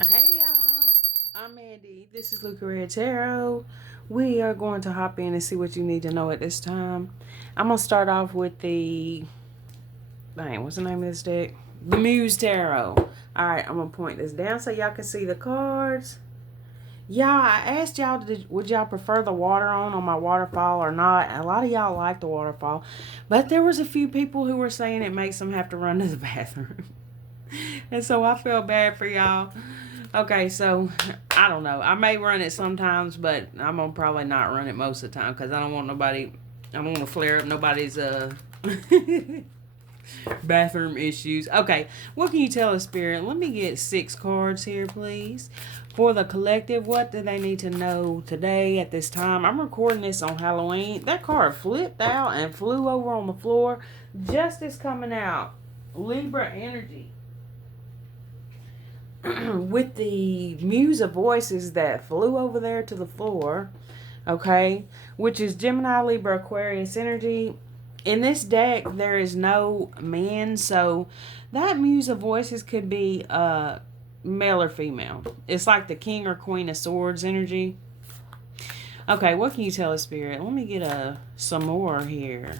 Hey y'all, I'm Mandy. This is Luca Red Tarot. We are going to hop in and see what you need to know at this time. I'm gonna start off with what's the name of this deck? The Muse Tarot. Alright, I'm gonna point this down so y'all can see the cards. Y'all, I asked y'all, would y'all prefer the water on my waterfall or not? A lot of y'all like the waterfall, but there was a few people who were saying it makes them have to run to the bathroom. And so I felt bad for y'all. Okay, so I don't know. I may run it sometimes, but I'm gonna probably not run it most of the time because I don't want nobody. I don't want to flare up nobody's bathroom issues. Okay, what can you tell us, Spirit? Let me get 6 cards here, please. For the collective, what do they need to know today at this time? I'm recording this on Halloween. That card flipped out and flew over on the floor. Justice coming out. Libra energy. With the muse of voices that flew over there to the floor, okay, which is Gemini, Libra, Aquarius energy. In this deck, there is no man, so that muse of voices could be male or female. It's like the King or Queen of Swords energy. Okay, what can you tell us, Spirit? Let me get some more here.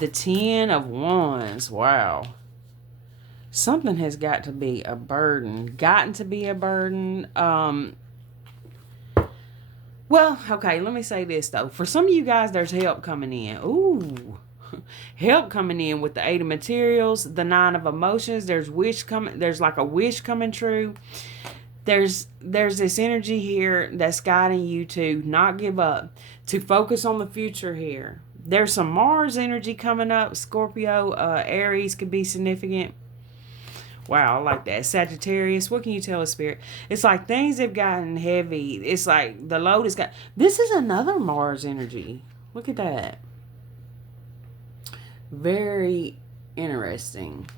The 10 of Wands. Wow. Something has got to be a burden. Gotten to be a burden. Well, okay, let me say this though. For some of you guys, there's help coming in. Ooh. Help coming in with the 8 of materials, the 9 of emotions. There's like a wish coming true. There's this energy here that's guiding you to not give up, to focus on the future here. There's some Mars energy coming up. Scorpio, Aries could be significant. Wow, I like that. Sagittarius, what can you tell us, Spirit? It's like things have gotten heavy. It's like the load has got. This is another Mars energy. Look at that. Very interesting.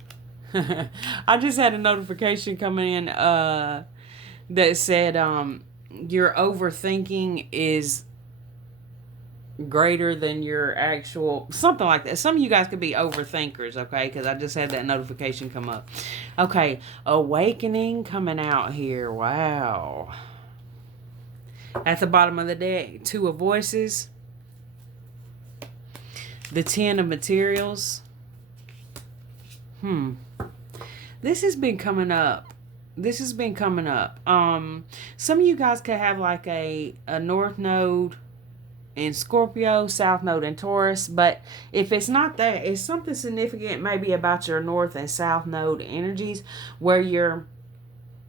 I just had a notification coming in that said your overthinking is greater than your actual something like that. Some of you guys could be overthinkers, okay? Because I just had that notification come up. Okay, awakening coming out here. Wow. At the bottom of the deck, 2 of voices, the 10 of materials. This has been coming up. Some of you guys could have like a north node in Scorpio, South Node in Taurus. But if it's not that, it's something significant maybe about your North and South Node energies where you're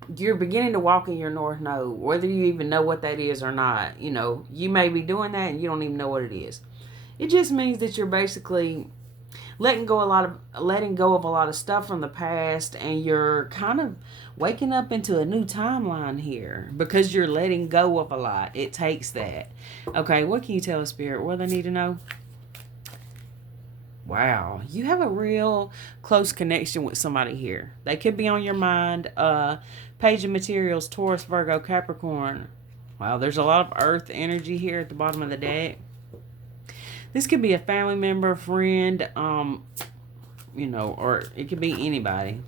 beginning to walk in your North Node, whether you even know what that is or not. You know, you may be doing that and you don't even know what it is. It just means that you're basically letting go of a lot of stuff from the past, and you're kind of waking up into a new timeline here because you're letting go of a lot. It takes that. Okay, what can you tell us, Spirit? What do they need to know? Wow, you have a real close connection with somebody here. They could be on your mind. Page of materials, Taurus, Virgo, Capricorn. Wow, there's a lot of earth energy here at the bottom of the deck. This could be a family member, friend, or it could be anybody.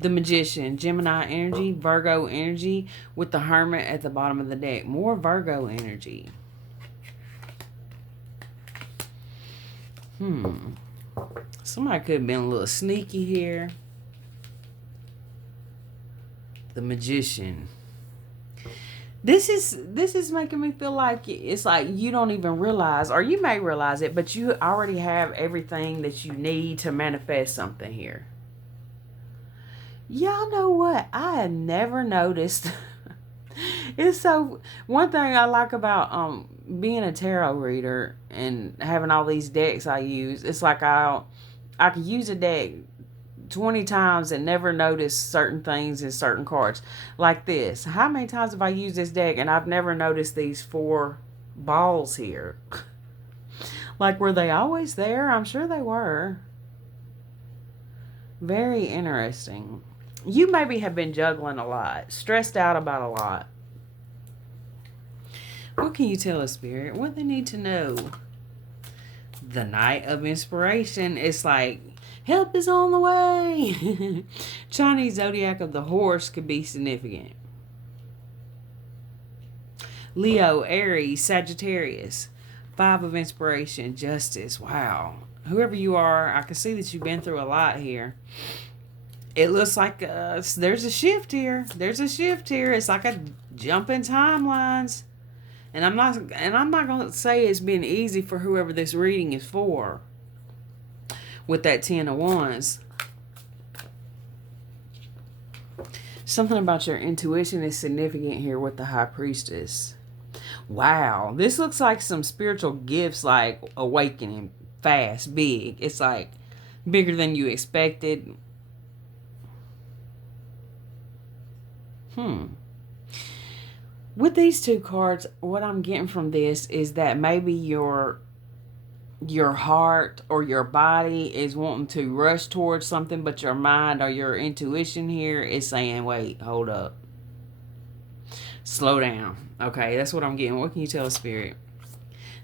The Magician, Gemini energy, Virgo energy, with the Hermit at the bottom of the deck. More Virgo energy. Somebody could have been a little sneaky here. The Magician. This is making me feel like it's like you don't even realize, or you may realize it, but you already have everything that you need to manifest something here. Y'all know what? I had never noticed. It's so, one thing I like about being a tarot reader and having all these decks I use, it's like I could use a deck 20 times and never notice certain things in certain cards. Like this. How many times have I used this deck and I've never noticed these 4 balls here? Like, were they always there? I'm sure they were. Very interesting. You maybe have been juggling a lot, stressed out about a lot. What can you tell us, Spirit? What they need to know? The Knight of Inspiration. It's like Help is on the way. Chinese zodiac of the horse could be significant. Leo, Aries, Sagittarius. Five of inspiration, justice. Wow. Whoever you are, I can see that you've been through a lot here. It looks like there's a shift here. There's a shift here. It's like a jump in timelines. And I'm not going to say it's been easy for whoever this reading is for. With that 10 of Wands. Something about your intuition is significant here with the High Priestess. Wow. This looks like some spiritual gifts, like awakening fast, big. It's like bigger than you expected. With these two cards, what I'm getting from this is that maybe your heart or your body is wanting to rush towards something, but your mind or your intuition here is saying, wait, hold up. Slow down. Okay, that's what I'm getting. What can you tell Spirit?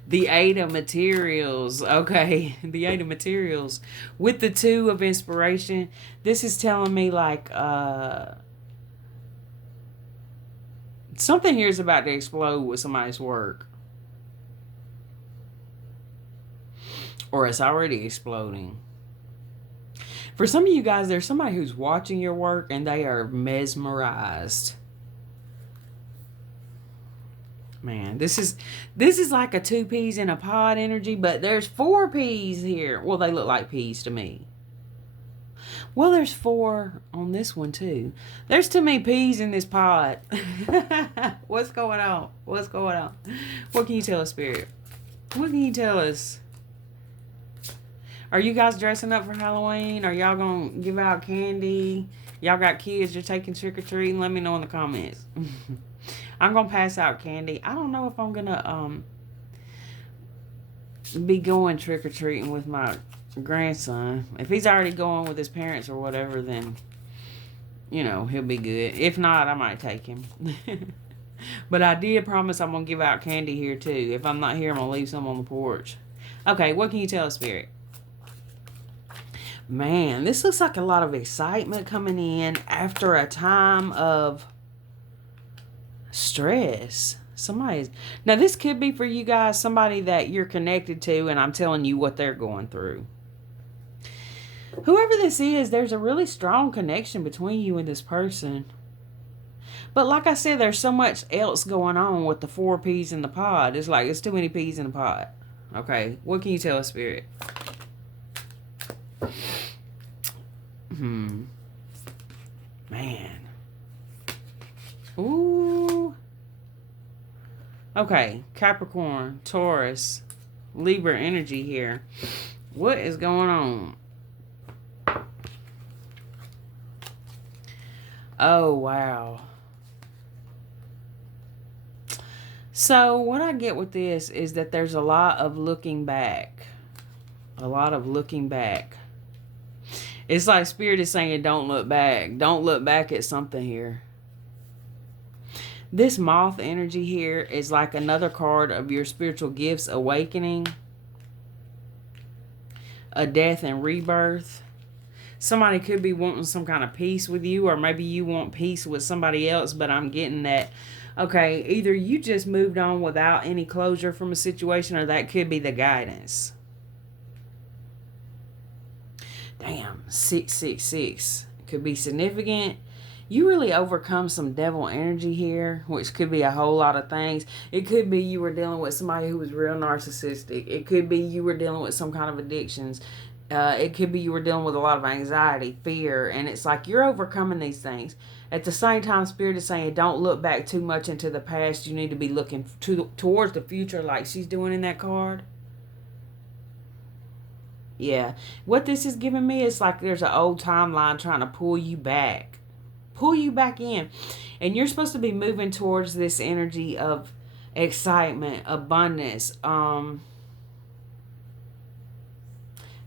The Eight of Materials. Okay, the Eight of Materials. With the Two of Inspiration, this is telling me like something here is about to explode with somebody's work. Or it's already exploding. For some of you guys, there's somebody who's watching your work and they are mesmerized. Man, this is like a 2 peas in a pod energy, but there's 4 peas here. Well, they look like peas to me. Well, there's 4 on this one too. There's too many peas in this pod. What's going on? What's going on? What can you tell us, Spirit? What can you tell us? Are you guys dressing up for Halloween? Are y'all going to give out candy? Y'all got kids you're taking trick-or-treating? Let me know in the comments. I'm going to pass out candy. I don't know if I'm going to be going trick-or-treating with my grandson. If he's already going with his parents or whatever, then, you know, he'll be good. If not, I might take him. But I did promise I'm going to give out candy here, too. If I'm not here, I'm going to leave some on the porch. Okay, what can you tell us, Spirit? Man, this looks like a lot of excitement coming in after a time of stress. Now this could be for you guys, somebody that you're connected to, and I'm telling you what they're going through. Whoever this is, there's a really strong connection between you and this person. But like I said, there's so much else going on with the 4 peas in the pod. It's like, it's too many peas in the pod. Okay, what can you tell us, Spirit? Man. Ooh. Okay, Capricorn, Taurus, Libra energy here. What is going on? Oh, wow. So what I get with this is that there's a lot of looking back. A lot of looking back. It's like Spirit is saying, don't look back. Don't look back at something here. This moth energy here is like another card of your spiritual gifts awakening. A death and rebirth. Somebody could be wanting some kind of peace with you, or maybe you want peace with somebody else, but I'm getting that, okay, either you just moved on without any closure from a situation, or that could be the guidance. Damn, 666. Could be significant. You really overcome some devil energy here, which could be a whole lot of things. It could be you were dealing with somebody who was real narcissistic. It could be you were dealing with some kind of addictions. It could be you were dealing with a lot of anxiety, fear, and it's like you're overcoming these things. At the same time, Spirit is saying don't look back too much into the past. You need to be looking towards the future like she's doing in that card. Yeah. What this is giving me is like there's an old timeline trying to pull you back. Pull you back in. And you're supposed to be moving towards this energy of excitement, abundance,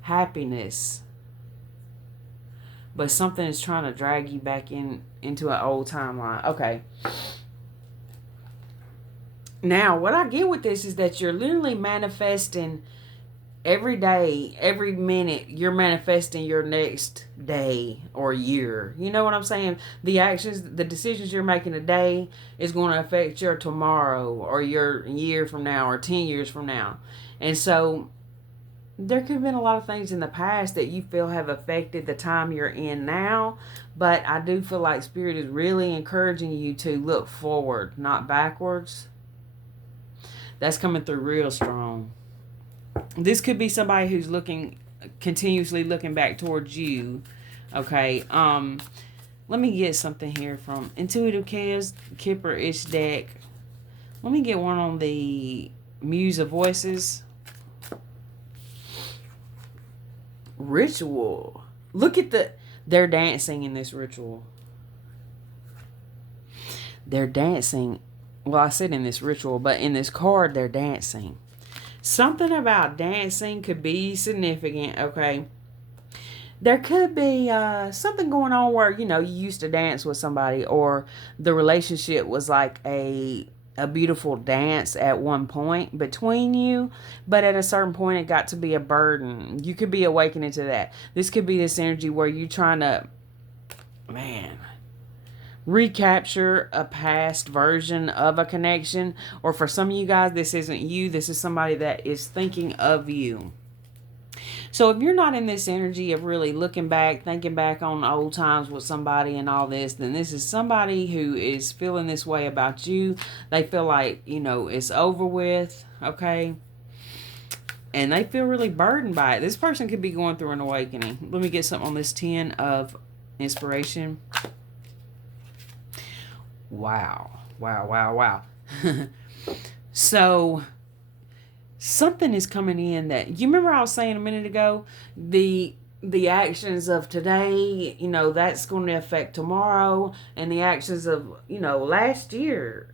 happiness. But something is trying to drag you back into an old timeline. Okay. Now, what I get with this is that you're literally manifesting every day, every minute, you're manifesting your next day or year. You know what I'm saying? The actions, the decisions you're making today is going to affect your tomorrow or your year from now or 10 years from now. And so there could have been a lot of things in the past that you feel have affected the time you're in now. But I do feel like Spirit is really encouraging you to look forward, not backwards. That's coming through real strong. This could be somebody who's looking, continuously looking back towards you. Okay. Let me get something here from Intuitive Chaos Kipper Ish deck. Let me get one on the Muse of Voices. Ritual. Look at they're dancing in this ritual. They're dancing. Well, I said in this ritual, but in this card, they're dancing. Something about dancing could be significant, okay? There could be something going on where, you know, you used to dance with somebody, or the relationship was like a beautiful dance at one point between you, but at a certain point it got to be a burden. You could be awakening to that. This could be this energy where you're trying to, man, recapture a past version of a connection. Or for some of you guys, this isn't you. This is somebody that is thinking of you. So if you're not in this energy of really looking back, thinking back on old times with somebody and all this, then this is somebody who is feeling this way about you. They feel like, you know, it's over with, okay? And they feel really burdened by it. This person could be going through an awakening. Let me get something on this 10 of inspiration. Wow. So something is coming in that, you remember I was saying a minute ago, the actions of today, you know, that's going to affect tomorrow, and the actions of, you know, last year,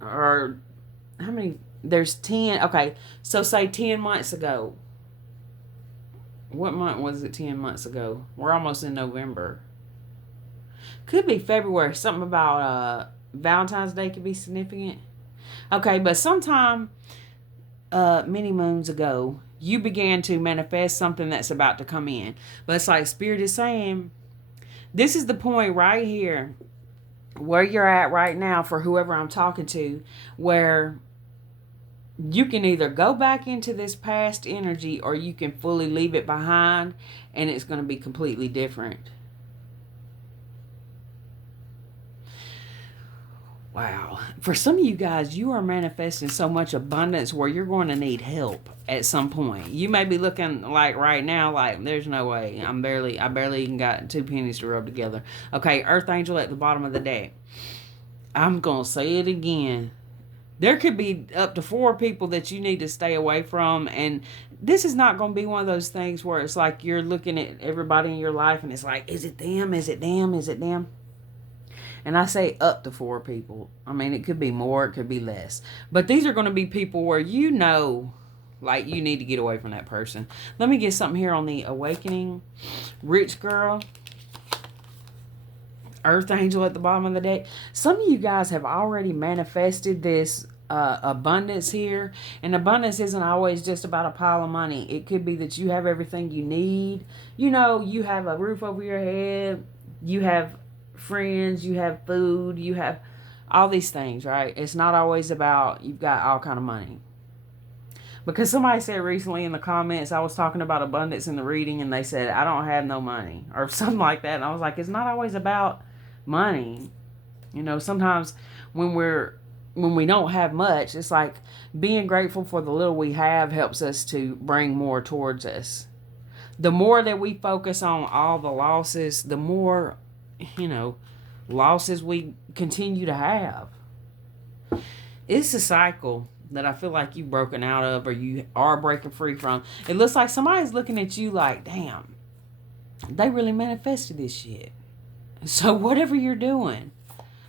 or how many, there's 10, okay, so say 10 months ago. What month was it 10 months ago? We're almost in November. Could be February. Something about Valentine's Day could be significant. Okay, but sometime many moons ago, you began to manifest something that's about to come in. But it's like Spirit is saying, this is the point right here where you're at right now, for whoever I'm talking to, where you can either go back into this past energy, or you can fully leave it behind, and it's going to be completely different. Wow. For some of you guys, you are manifesting so much abundance where you're going to need help at some point. You may be looking like right now, like there's no way. I barely even got 2 pennies to rub together. Okay, Earth Angel at the bottom of the deck. I'm going to say it again. There could be up to 4 people that you need to stay away from. And this is not going to be one of those things where it's like you're looking at everybody in your life and it's like, is it them? Is it them? Is it them? And I say up to 4 people. I mean, it could be more, it could be less. But these are going to be people where you know, like, you need to get away from that person. Let me get something here on the awakening. Rich girl. Earth Angel at the bottom of the deck. Some of you guys have already manifested this abundance here. And abundance isn't always just about a pile of money. It could be that you have everything you need. You know, you have a roof over your head. You have friends, you have food, you have all these things, right? It's not always about you've got all kind of money. Because somebody said recently in the comments, I was talking about abundance in the reading, and they said, I don't have no money, or something like that. And I was like, it's not always about money. You know, sometimes when we don't have much, it's like being grateful for the little we have helps us to bring more towards us. The more that we focus on all the losses, the more, you know, losses we continue to have. It's a cycle that I feel like you've broken out of, or you are breaking free from. It looks like somebody's looking at you like, damn, they really manifested this shit. So whatever you're doing,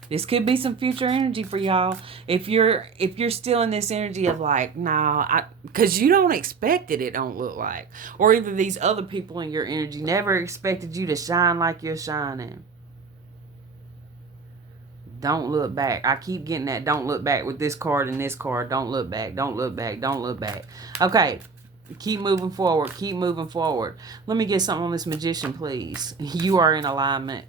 this could be some future energy for y'all. If you're still in this energy of like, nah, because you don't expect it, it don't look like. Or either these other people in your energy never expected you to shine like you're shining. Don't look back. I keep getting that don't look back with this card and this card. Don't look back. Don't look back. Don't look back. Okay. Keep moving forward. Keep moving forward. Let me get something on this Magician, please. You are in alignment.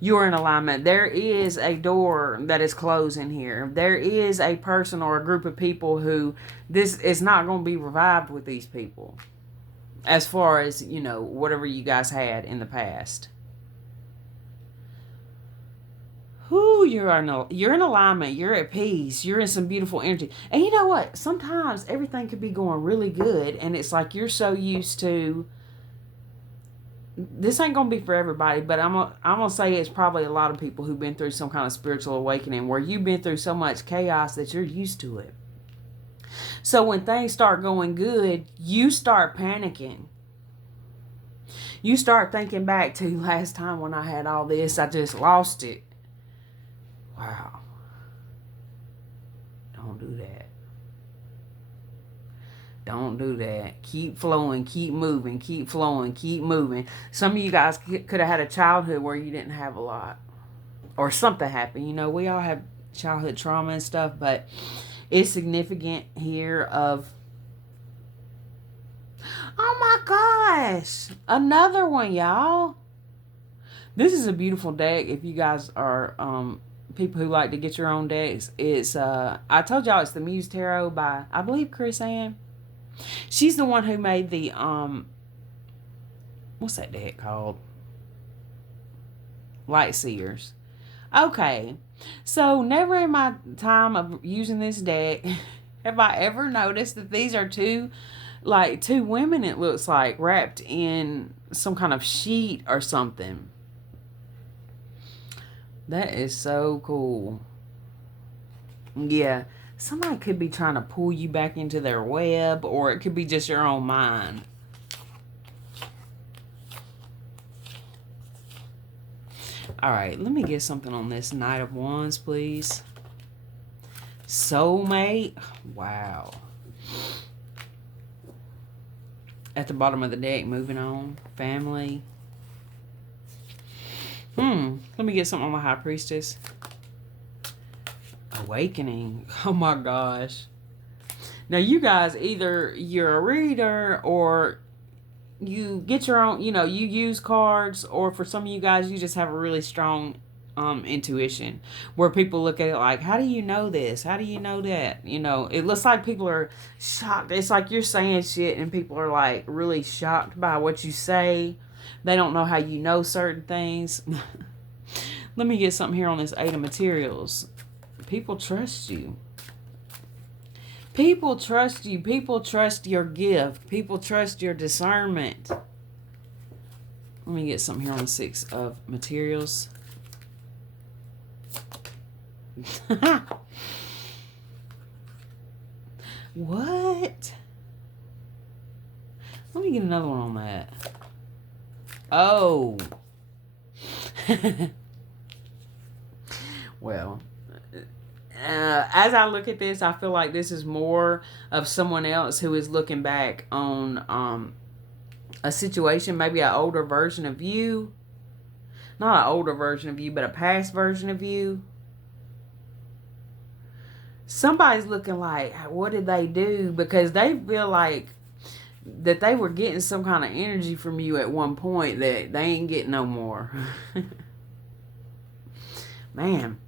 You are in alignment. There is a door that is closing here. There is a person or a group of people who this is not going to be revived with these people. As far as, whatever you guys had in the past. Whoo, you're in alignment. You're at peace. You're in some beautiful energy. And you know what? Sometimes everything could be going really good, and it's like you're so used to. This ain't gonna be for everybody, but I'm gonna say it's probably a lot of people who've been through some kind of spiritual awakening where you've been through so much chaos that you're used to it. So when things start going good, you start panicking. You start thinking back to last time when I had all this, I just lost it. Wow. Don't do that. Don't do that. Keep flowing, keep moving, keep flowing, keep moving. Some of you guys could have had a childhood where you didn't have a lot. Or something happened. We all have childhood trauma and stuff, but it's significant here of... Oh my gosh. Another one, y'all. This is a beautiful deck if you guys are... people who like to get your own decks. It's I told y'all it's the Muse Tarot by, I believe, Chris Ann. She's the one who made the what's that deck called? Light Seers. Okay. So never in my time of using this deck have I ever noticed that these are two women, it looks like, wrapped in some kind of sheet or something. That is so cool. Yeah. Somebody could be trying to pull you back into their web, or it could be just your own mind. All right. Let me get something on this Knight of Wands, please. Soulmate. Wow. At the bottom of the deck, moving on. Family. Let me get something on the High Priestess. Awakening. Oh my gosh. Now you guys, either you're a reader or you get your own, you use cards, or for some of you guys, you just have a really strong intuition where people look at it like, how do you know this? How do you know that? It looks like people are shocked. It's like you're saying shit and people are like really shocked by what you say. They don't know how you know certain things. Let me get something here on this Eight of Materials. People trust you. People trust you. People trust your gift. People trust your discernment. Let me get something here on the Six of Materials. What? Let me get another one on that. Oh. Well, as I look at this, I feel like this is more of someone else who is looking back on a situation, maybe an older version of you. Not an older version of you, but a past version of you. Somebody's looking like, what did they do? Because they feel like that they were getting some kind of energy from you at one point that they ain't getting no more. Man.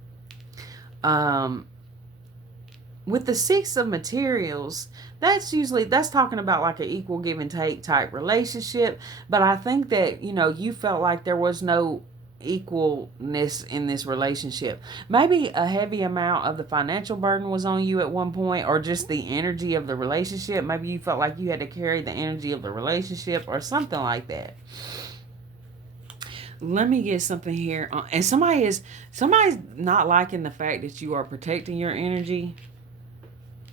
With the Six of Materials, that's talking about like an equal give and take type relationship. But I think that, you felt like there was no equalness in this relationship. Maybe a heavy amount of the financial burden was on you at one point, or just the energy of the relationship. Maybe you felt like you had to carry the energy of the relationship or something like that. Let me get something here. And somebody's not liking the fact that you are protecting your energy.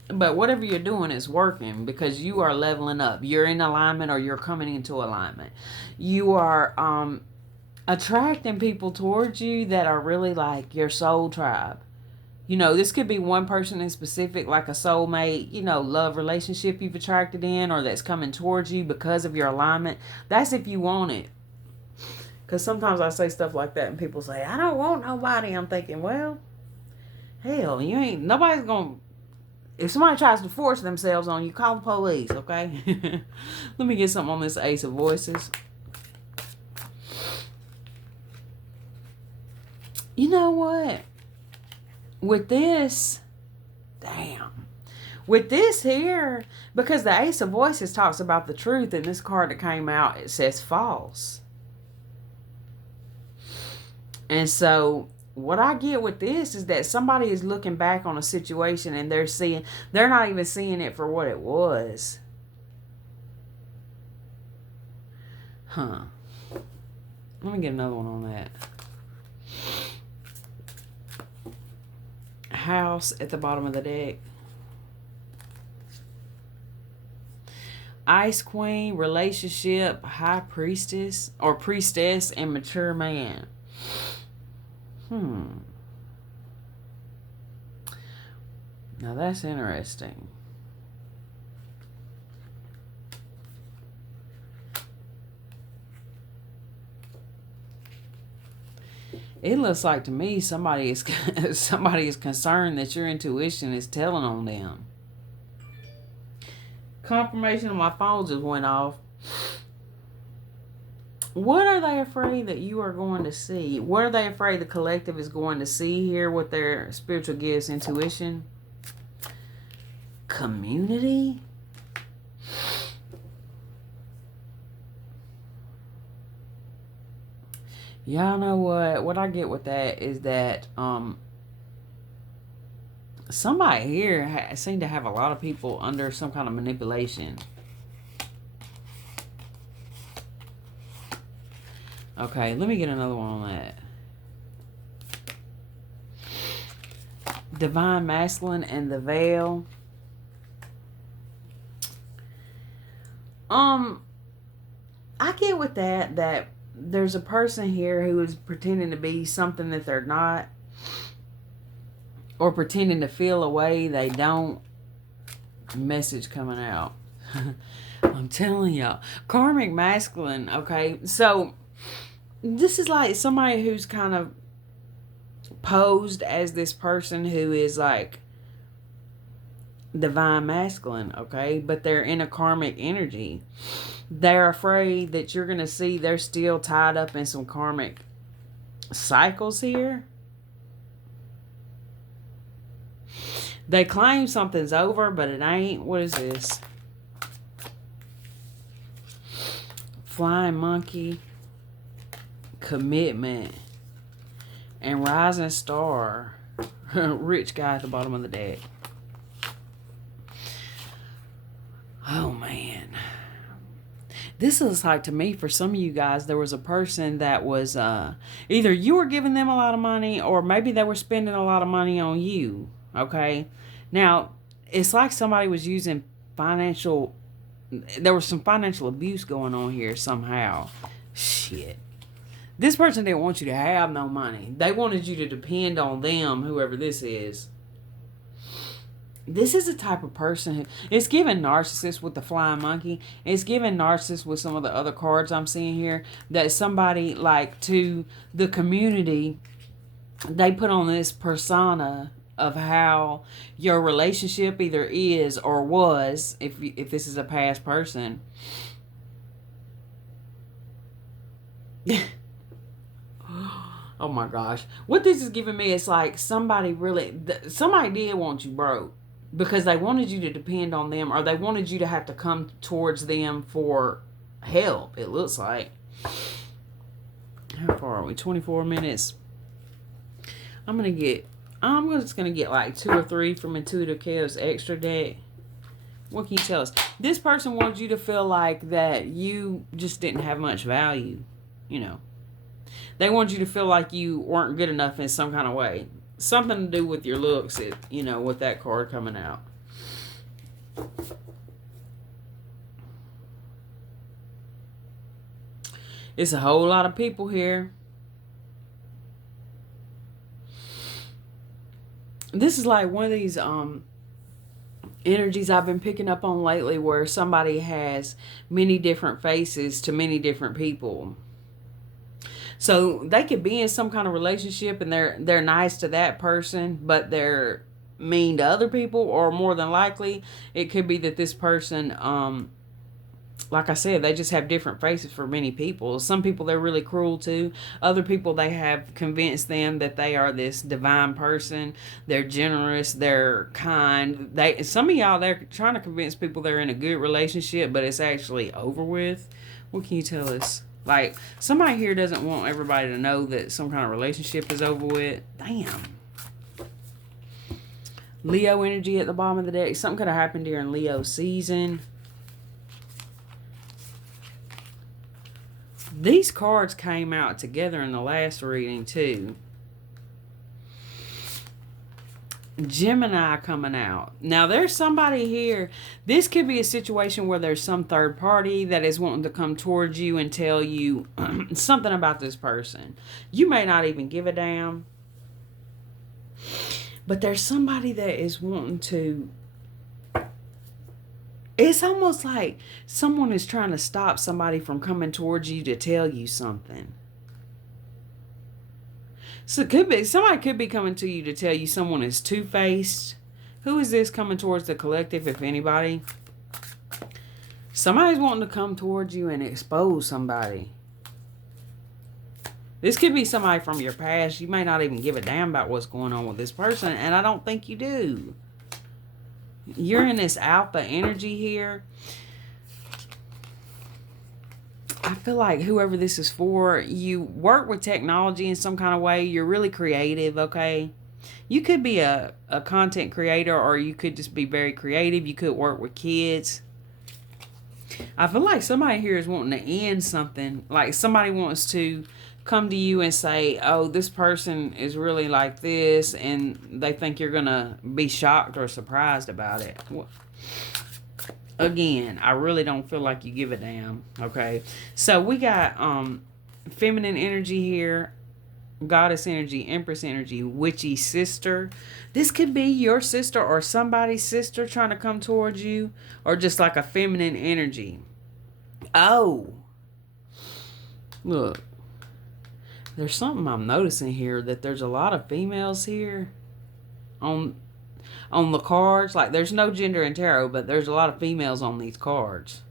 But whatever you're doing is working because you are leveling up. You're in alignment, or you're coming into alignment. You are attracting people towards you that are really like your soul tribe. This could be one person in specific, like a soulmate, love relationship you've attracted in, or that's coming towards you because of your alignment. That's if you want it. Because sometimes I say stuff like that and people say, I don't want nobody. I'm thinking, well, hell, nobody's going to, If somebody tries to force themselves on you, call the police, okay? Let me get something on this Ace of Voices. You know what? With this, damn. With this here, because the Ace of Voices talks about the truth, and this card that came out, it says false. And so what I get with this is that somebody is looking back on a situation and they're not even seeing it for what it was. Huh. Let me get another one on that. House at the bottom of the deck. Ice Queen, relationship, high priestess, or priestess, and mature man. Now that's interesting. It looks like to me somebody is concerned that your intuition is telling on them. Confirmation on my phone just went off. What are they afraid that you are going to see? What are they afraid the collective is going to see here with their spiritual gifts? Intuition? Community? Y'all know what I get with that is that somebody here seemed to have a lot of people under some kind of manipulation. Okay, let me get another one on that. Divine Masculine and the Veil. I get with that there's a person here who is pretending to be something that they're not, or pretending to feel a way they don't. Message coming out. I'm telling y'all. Karmic masculine, okay? So, this is like somebody who's kind of posed as this person who is like divine masculine, okay? But they're in a karmic energy. They're afraid that you're going to see they're still tied up in some karmic cycles here. They claim something's over, but it ain't. What is this? Flying monkey, commitment, and rising star. Rich guy at the bottom of the deck. Oh, man. This looks like to me, for some of you guys, there was a person that was either you were giving them a lot of money, or maybe they were spending a lot of money on you. Okay? Now, it's like somebody was using financial... There was some financial abuse going on here somehow. Shit. This person didn't want you to have no money. They wanted you to depend on them, whoever this is. This is a type of person who... It's given narcissist with the flying monkey. It's given narcissist with some of the other cards I'm seeing here. That somebody, like, to the community, they put on this persona of how your relationship either is or was, if this is a past person. Oh my gosh. What this is giving me is like somebody did want you broke. Because they wanted you to depend on them, or they wanted you to have to come towards them for help, it looks like. How far are we? 24 minutes. I'm just going to get like 2 or 3 from Intuitive Chaos Extra deck. What can you tell us? This person wants you to feel like that you just didn't have much value. You know. They want you to feel like you weren't good enough in some kind of way. Something to do with your looks, with that card coming out. It's a whole lot of people here. This is like one of these energies I've been picking up on lately, where somebody has many different faces to many different people. So they could be in some kind of relationship and they're nice to that person, but they're mean to other people, or more than likely, it could be that this person, like I said, they just have different faces for many people. Some people they're really cruel to. Other people they have convinced them that they are this divine person. They're generous. They're kind. Some of y'all they're trying to convince people they're in a good relationship, but it's actually over with. What can you tell us? Like somebody here doesn't want everybody to know that some kind of relationship is over with. Damn. Leo energy at the bottom of the deck. Something could have happened during Leo season. These cards came out together in the last reading too. Gemini coming out. Now there's somebody here. This could be a situation where there's some third party that is wanting to come towards you and tell you something about this person. You may not even give a damn. But there's somebody that is wanting to. It's almost like someone is trying to stop somebody from coming towards you to tell you something. So it could be somebody could be coming to you to tell you someone is two-faced. Who is this coming towards the collective, if anybody? Somebody's wanting to come towards you and expose somebody. This could be somebody from your past. You may not even give a damn about what's going on with this person, and I don't think you do. You're in this alpha energy here. I feel like whoever this is for, you work with technology in some kind of way. You're really creative, okay? You could be a content creator, or you could just be very creative. You could work with kids. I feel like somebody here is wanting to end something. Like somebody wants to come to you and say, oh, this person is really like this, and they think you're gonna be shocked or surprised about it. Again, I really don't feel like you give a damn. Okay, so we got feminine energy here, goddess energy, empress energy, witchy sister. This could be your sister or somebody's sister trying to come towards you, or just like a feminine energy. Oh, look. There's something I'm noticing here, that there's a lot of females here on the cards. Like there's no gender in tarot, but there's a lot of females on these cards.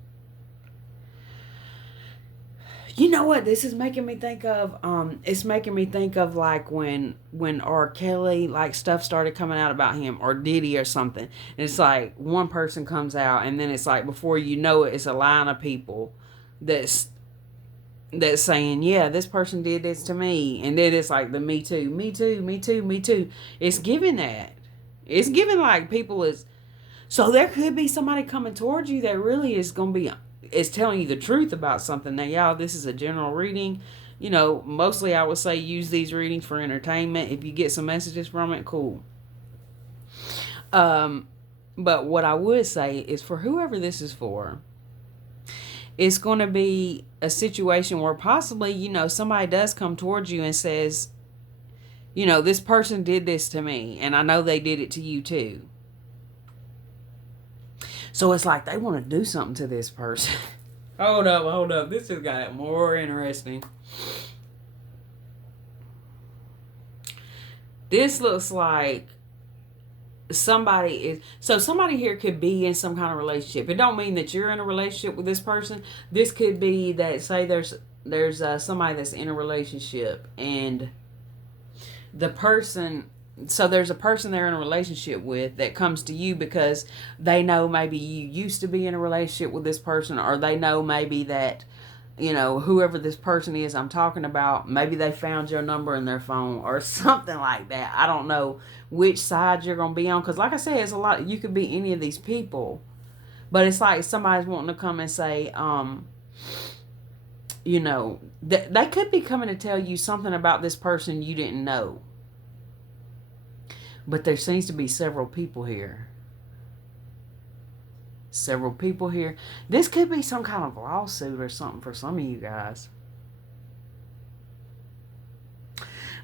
You know what this is making me think of? It's making me think of like when R. Kelly, like stuff started coming out about him, or Diddy or something. And it's like one person comes out, and then it's like before you know it, it's a line of people that's saying, yeah, this person did this to me. And then it's like the me too, me too, me too, me too. It's giving that. It's giving like people is. So there could be somebody coming towards you that really is going to be, is telling you the truth about something. Now, y'all, this is a general reading. You know, mostly I would say use these readings for entertainment. If you get some messages from it, cool. But what I would say is for whoever this is for, it's going to be a situation where possibly, you know, somebody does come towards you and says, you know, this person did this to me, and I know they did it to you too. So it's like they want to do something to this person. Hold up. This has got more interesting. This looks like somebody here could be in some kind of relationship. It don't mean that you're in a relationship with this person. This could be that, say there's somebody that's in a relationship, and the person, so there's a person they're in a relationship with that comes to you because they know maybe you used to be in a relationship with this person, or they know maybe that, you know, whoever this person is I'm talking about, maybe they found your number in their phone or something like that. I don't know which side you're going to be on, because like I said, it's a lot. You could be any of these people, but it's like somebody's wanting to come and say, you know, they could be coming to tell you something about this person you didn't know. But there seems to be several people here. Several people here. This could be some kind of lawsuit or something for some of you guys.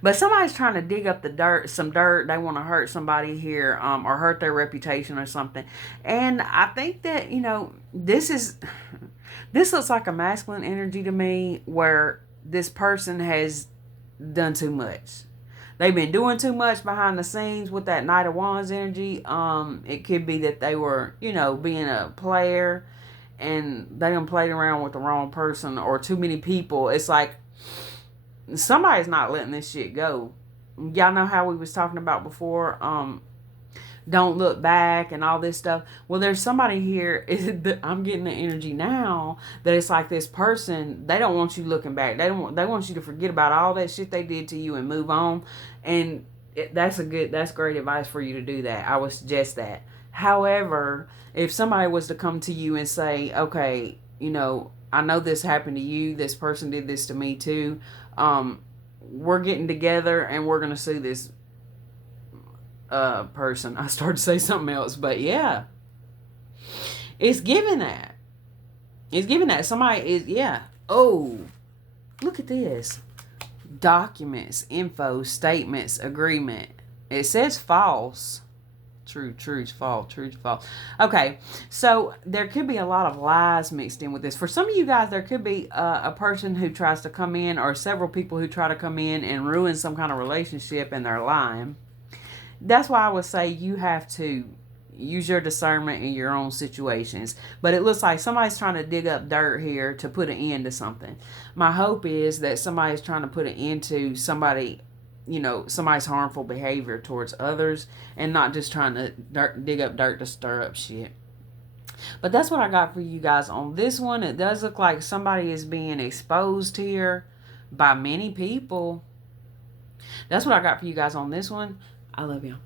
But somebody's trying to dig up some dirt. They want to hurt somebody here, or hurt their reputation or something. And I think that, you know, this looks like a masculine energy to me, where this person has done too much. they've been doing too much behind the scenes with that Knight of Wands energy. It could be that they were, being a player and they done played around with the wrong person or too many people. It's like somebody's not letting this shit go. Y'all know how we was talking about before, don't look back and all this stuff. Well, there's somebody here. I'm getting the energy now that it's like this person, they don't want you looking back. They want you to forget about all that shit they did to you and move on. And that's great advice for you to do that. I would suggest that. However, if somebody was to come to you and say, okay, I know this happened to you. This person did this to me too. We're getting together and we're going to sue this person. I started to say something else, but yeah. It's giving that. It's giving that. Somebody is, yeah. Oh, look at this. Documents, info, statements, agreement. It says false. True, false, false. Okay, so there could be a lot of lies mixed in with this. For some of you guys, there could be a person who tries to come in, or several people who try to come in and ruin some kind of relationship, and they're lying. That's why I would say you have to use your discernment in your own situations. But it looks like somebody's trying to dig up dirt here to put an end to something. My hope is that somebody's trying to put an end to somebody's harmful behavior towards others, and not just trying to dig up dirt to stir up shit. But that's what I got for you guys on this one. It does look like somebody is being exposed here by many people. That's what I got for you guys on this one. I love you.